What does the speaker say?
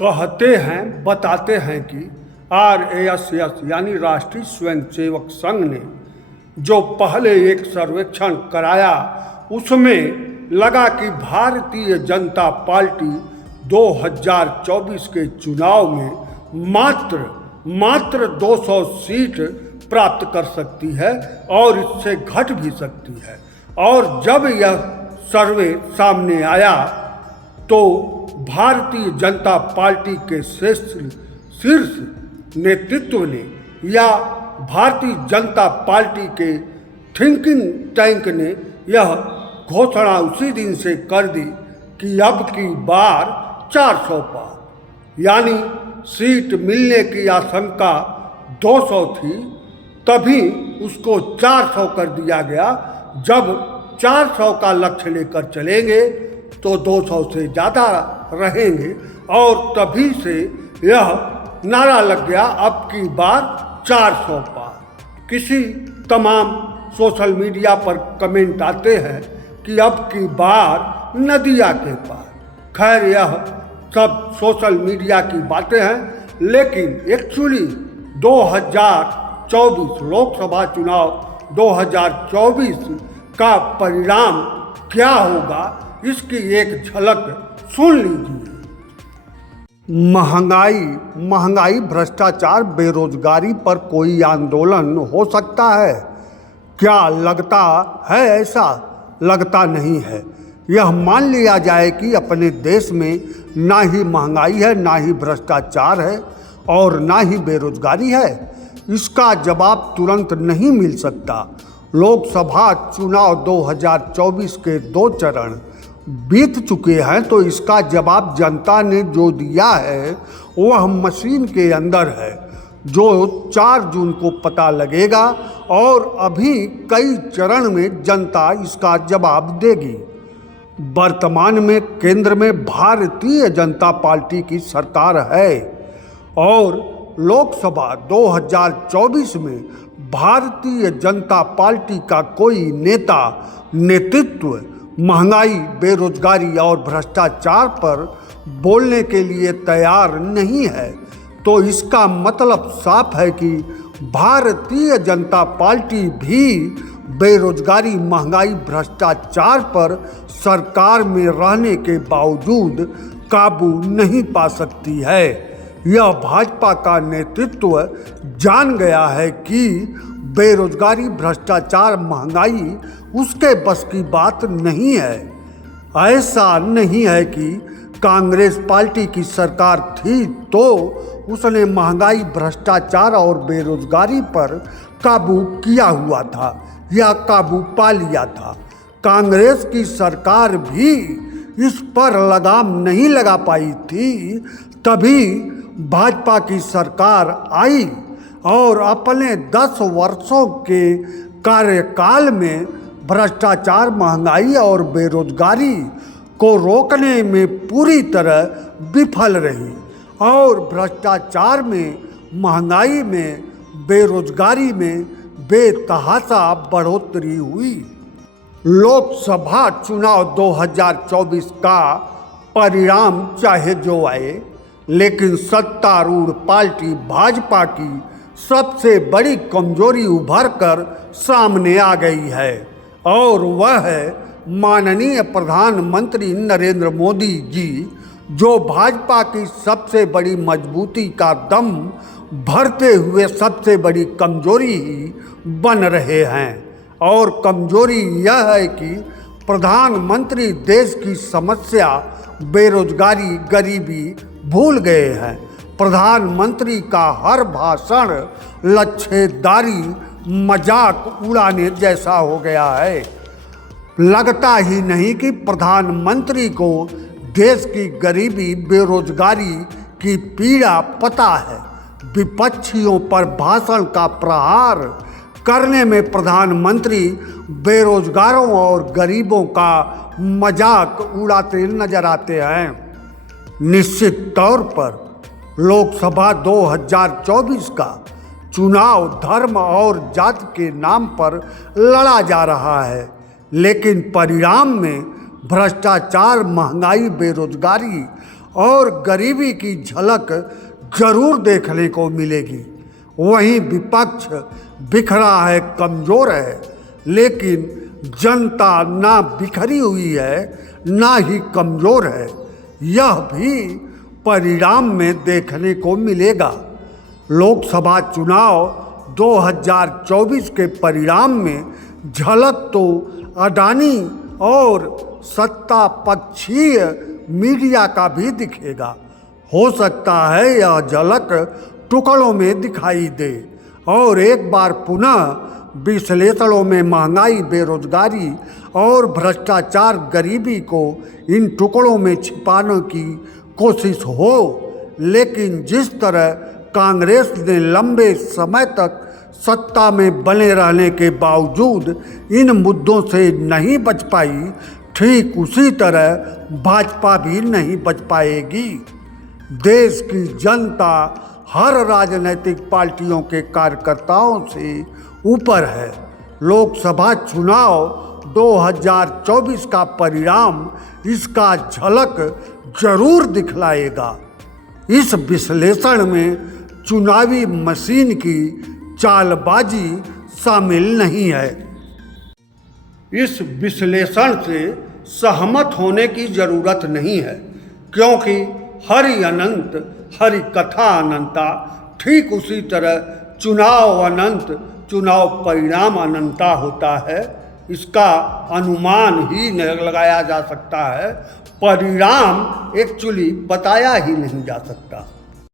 कहते हैं बताते हैं कि आरएसएस यानी राष्ट्रीय स्वयंसेवक संघ ने जो पहले एक सर्वेक्षण कराया उसमें लगा कि भारतीय जनता पार्टी 2024 के चुनाव में मात्र 200 सीट प्राप्त कर सकती है और इससे घट भी सकती है। और जब यह सर्वे सामने आया तो भारतीय जनता पार्टी के शीर्ष नेतृत्व ने या भारतीय जनता पार्टी के थिंकिंग टैंक ने यह घोषणा उसी दिन से कर दी कि अब की बार 400 पार, यानी सीट मिलने की आशंका 200 थी, तभी उसको 400 कर दिया गया। जब 400 का लक्ष्य लेकर चलेंगे तो 200 से ज़्यादा रहेंगे और तभी से यह नारा लग गया अब की बार 400 पार। किसी तमाम सोशल मीडिया पर कमेंट आते हैं कि अब की बार नदिया के पार। खैर, यह सब सोशल मीडिया की बातें हैं, लेकिन एक्चुअली 2024 लोकसभा चुनाव 2024 का परिणाम क्या होगा इसकी एक झलक सुन लीजिए। महंगाई, भ्रष्टाचार, बेरोजगारी पर कोई आंदोलन हो सकता है क्या? लगता है ऐसा? लगता नहीं है। यह मान लिया जाए कि अपने देश में ना ही महंगाई है, ना ही भ्रष्टाचार है और ना ही बेरोजगारी है। इसका जवाब तुरंत नहीं मिल सकता। लोकसभा चुनाव 2024 के 2 चरण बीत चुके हैं, तो इसका जवाब जनता ने जो दिया है वह मशीन के अंदर है, जो 4 जून को पता लगेगा और अभी कई चरण में जनता इसका जवाब देगी। वर्तमान में केंद्र में भारतीय जनता पार्टी की सरकार है और लोकसभा 2024 में भारतीय जनता पार्टी का कोई नेतृत्व महंगाई, बेरोजगारी और भ्रष्टाचार पर बोलने के लिए तैयार नहीं है। तो इसका मतलब साफ है कि भारतीय जनता पार्टी भी बेरोजगारी, महंगाई, भ्रष्टाचार पर सरकार में रहने के बावजूद काबू नहीं पा सकती है। यह भाजपा का नेतृत्व जान गया है कि बेरोजगारी, भ्रष्टाचार, महंगाई उसके बस की बात नहीं है। ऐसा नहीं है कि कांग्रेस पार्टी की सरकार थी तो उसने महंगाई, भ्रष्टाचार और बेरोजगारी पर काबू किया हुआ था या काबू पा लिया था। कांग्रेस की सरकार भी इस पर लगाम नहीं लगा पाई थी, तभी भाजपा की सरकार आई और अपने 10 वर्षों के कार्यकाल में भ्रष्टाचार, महंगाई और बेरोजगारी को रोकने में पूरी तरह विफल रही और भ्रष्टाचार में, महंगाई में, बेरोजगारी में बेतहाशा बढ़ोतरी हुई। लोकसभा चुनाव 2024 का परिणाम चाहे जो आए, लेकिन सत्तारूढ़ पार्टी भाजपा की सबसे बड़ी कमजोरी उभर कर सामने आ गई है और वह है माननीय प्रधानमंत्री नरेंद्र मोदी जी, जो भाजपा की सबसे बड़ी मजबूती का दम भरते हुए सबसे बड़ी कमजोरी ही बन रहे हैं। और कमजोरी यह है कि प्रधानमंत्री देश की समस्या बेरोजगारी, गरीबी भूल गए हैं। प्रधानमंत्री का हर भाषण लच्छेदारी, मजाक उड़ाने जैसा हो गया है। लगता ही नहीं कि प्रधानमंत्री को देश की गरीबी, बेरोजगारी की पीड़ा पता है। विपक्षियों पर भाषण का प्रहार करने में प्रधानमंत्री बेरोजगारों और गरीबों का मजाक उड़ाते नजर आते हैं। निश्चित तौर पर लोकसभा 2024 का चुनाव धर्म और जाति के नाम पर लड़ा जा रहा है, लेकिन परिणाम में भ्रष्टाचार, महंगाई, बेरोजगारी और गरीबी की झलक जरूर देखने को मिलेगी। वहीं विपक्ष बिखरा है, कमज़ोर है, लेकिन जनता ना बिखरी हुई है ना ही कमज़ोर है। यह भी परिणाम में देखने को मिलेगा। लोकसभा चुनाव 2024 के परिणाम में झलक तो अडानी और सत्ता पक्षीय मीडिया का भी दिखेगा। हो सकता है यह झलक टुकड़ों में दिखाई दे और एक बार पुनः विश्लेषणों में महंगाई, बेरोजगारी और भ्रष्टाचार, गरीबी को इन टुकड़ों में छिपाने की कोशिश हो। लेकिन जिस तरह कांग्रेस ने लंबे समय तक सत्ता में बने रहने के बावजूद इन मुद्दों से नहीं बच पाई, ठीक उसी तरह भाजपा भी नहीं बच पाएगी। देश की जनता हर राजनीतिक पार्टियों के कार्यकर्ताओं से ऊपर है। लोकसभा चुनाव 2024 का परिणाम इसका झलक जरूर दिखलाएगा। इस विश्लेषण में चुनावी मशीन की चालबाजी शामिल नहीं है। इस विश्लेषण से सहमत होने की जरूरत नहीं है, क्योंकि हरि अनंत हरि कथा अनंता, ठीक उसी तरह चुनाव अनंत चुनाव परिणाम अनंता होता है। इसका अनुमान ही नहीं लगाया जा सकता है, परिणाम एक्चुअली बताया ही नहीं जा सकता।